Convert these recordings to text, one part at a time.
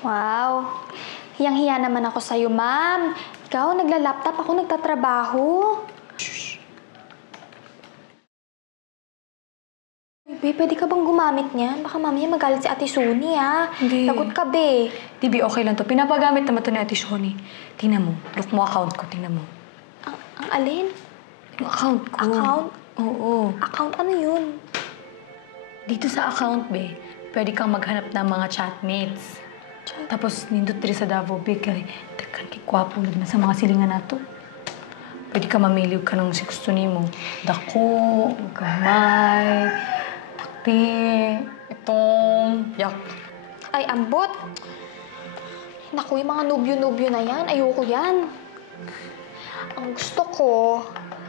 Wow. Hiyang-hiya naman ako sa'yo, ma'am. Ikaw, nagla-laptop, ako nagtatrabaho. Be, pwede ka bang gumamit niyan? Baka mamaya magalit si Ate Suni, ha? Hindi. Lagot ka, be. Di, okay lang to. Pinapagamit naman to ni Ate Shoni. Tingnan mo. Look mo account ko. Tingnan mo. Ang alin? Yung account ko. Account? Oo. Account ano yun? Dito sa account, be, pwede kang maghanap ng mga chatmates. Tapos, nindot diri sa Davao, be, kay kikwapo na sa mga silingan nato. Pwede ka mamili ka ng si gusto nimo. Dako, gamay, puti, itong, yak. Ay, ambot. Naku, yung mga nubyo-nubyo na yan. Ayoko yan. Ang gusto ko,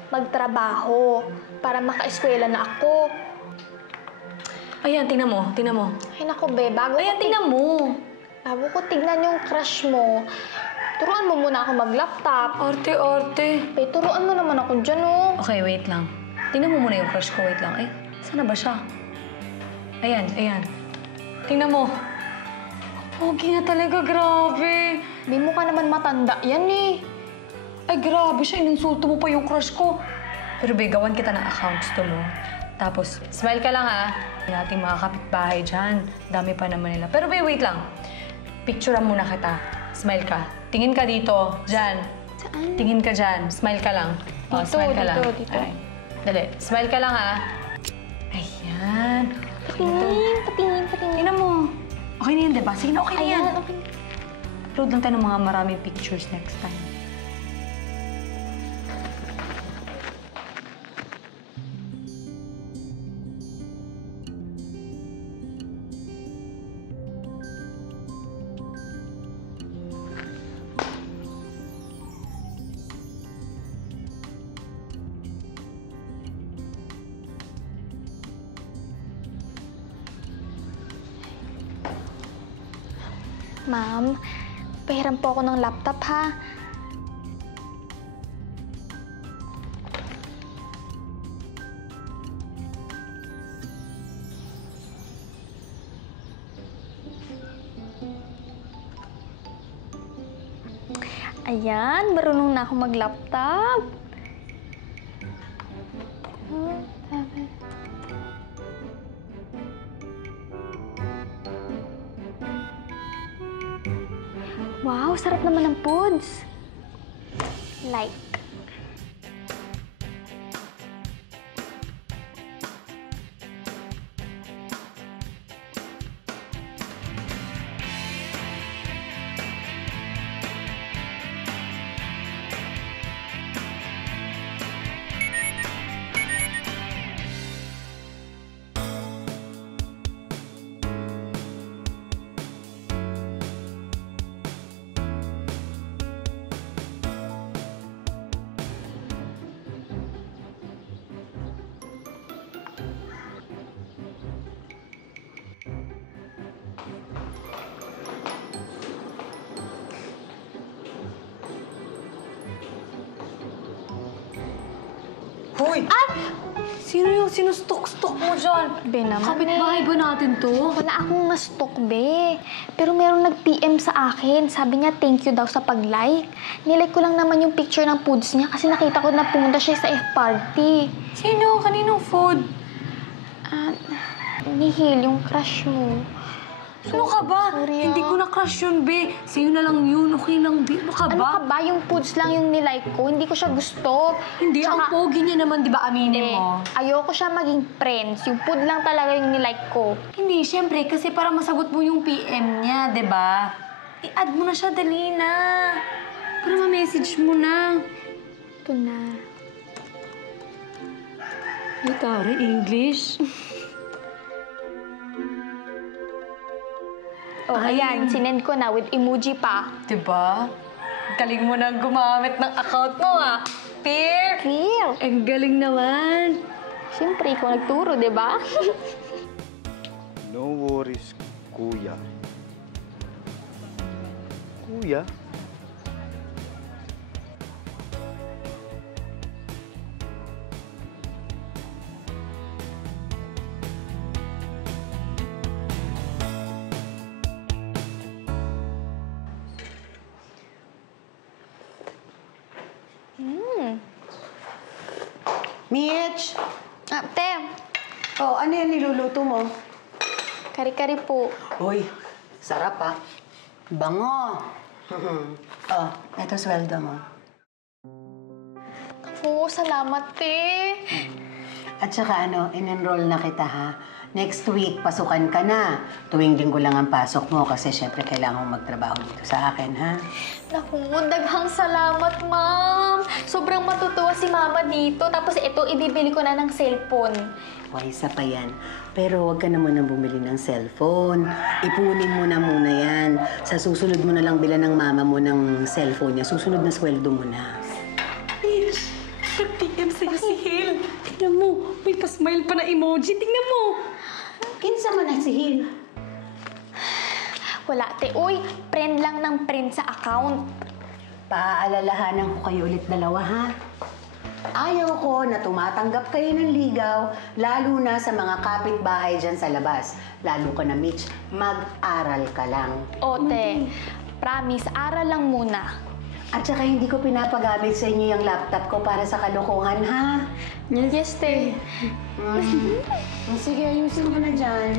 magtrabaho para maka-eskwela na ako. Ayan, tingnan mo, tingnan mo. Ay, naku, be. Ayan, tingnan mo. Bago ko tignan yung crush mo, turuan mo muna ako mag-laptop. Arte-arte. Be, turuan mo naman ako dyan, oh. Okay, wait lang. Tingnan mo muna yung crush ko. Wait lang. Ay, sana ba siya? Ayan, ayan. Tingnan mo. Pogi na talaga, grabe. Be, mukha naman matanda yan, eh. Ay, grabe siya. Ininsulto mo pa yung crush ko. Pero be, gawan kita ng accounts to mo. Tapos, smile ka lang, ha? Yung ating mga kapitbahay dyan. Dami pa naman nila. Pero be, wait lang. Picturean muna kita. Smile ka. Tingin ka dito. Dyan. Saan? Tingin ka dyan. Smile ka lang. Dito, Smile ka lang. dito. Ay. Dali. Smile ka lang, ha? Ayan. Patingin. Tingnan mo. Okay na yan, diba? Sige na, okay na yan. Ayan, okay. Upload lang tayo ng mga maraming pictures next time. Ma'am, pahiram po ako ng laptop, ha? Ayan, marunong na ako mag-laptop. Wow, sarap naman ng foods. Like. Hoy! Ay! Sino yung sinustok-stok mo dyan? Be naman, Kapitbahay ba natin to? Wala akong na-stalk, be. Pero merong nag-PM sa akin. Sabi niya, thank you daw sa pag-like. Nilike ko lang naman yung picture ng foods niya kasi nakita ko na pumunta siya sa F-party. Sino? Kaninong food? Nihil, yung crush mo. Ano ka ba? Sorry, Hindi ko na-crush yun, be. Sa'yo na lang yun. Okay lang, be. Ano ka Ano ba? ka ba? Yung foods lang yung nilike ko. Hindi ko siya gusto. Hindi, ang Tsaka, pogi niya naman, di ba, aminin mo? ayoko siya maging friends. Yung food lang talaga yung nilike ko. Hindi, syempre, kasi para masagot mo yung PM niya, di ba? I-add mo na siya, dali na. Para ma-message mo na. Ito na. Ay, tari, English. Oh, ayan. Sinend ko na with emoji pa. Di ba? Galing mo na gumamit ng account mo, ah. Peer! Real. Ang galing naman. Siyempre, ikaw nagturo, di ba? No worries, kuya. Kuya? Mitch! Te, Oh, ano yan niluluto mo? kari-kari po. Uy, sarap ah. Bango. Oh, eto sweldo mo. Oo, salamat, te. At saka in-enroll na kita ha. Next week, pasukan ka na. Tuwing linggo lang ang pasok mo kasi syempre kailangan mong magtrabaho dito sa akin, ha? Naku, daghang salamat, ma'am. Sobrang matutuwa si mama dito. Tapos ito, ibibili ko na ng cellphone. Why, isa pa yan. Pero huwag ka na munang bumili ng cellphone. Ipunin mo na muna yan. Sa susunod mo na lang bilan ng mama mo ng cellphone niya. Susunod na sweldo mo na. Mitch, nag-PM sa'yo si Hil. Tingnan mo, may pa-smile pa na emoji. Tingnan mo. Kinsa man na si Hil. Wala, te. Uy, friend lang ng friend sa account. Paaalalahanan ko kayo ulit dalawa, ha? Ayaw ko na tumatanggap kayo ng ligaw, lalo na sa mga kapitbahay dyan sa labas. Lalo ka na, Mitch, mag-aral ka lang. O, te. Promise, aral lang muna. At saka hindi ko pinapagamit sa inyo yung laptop ko para sa kalokohan, ha? Yes, te. Sige, ayusin mo na dyan.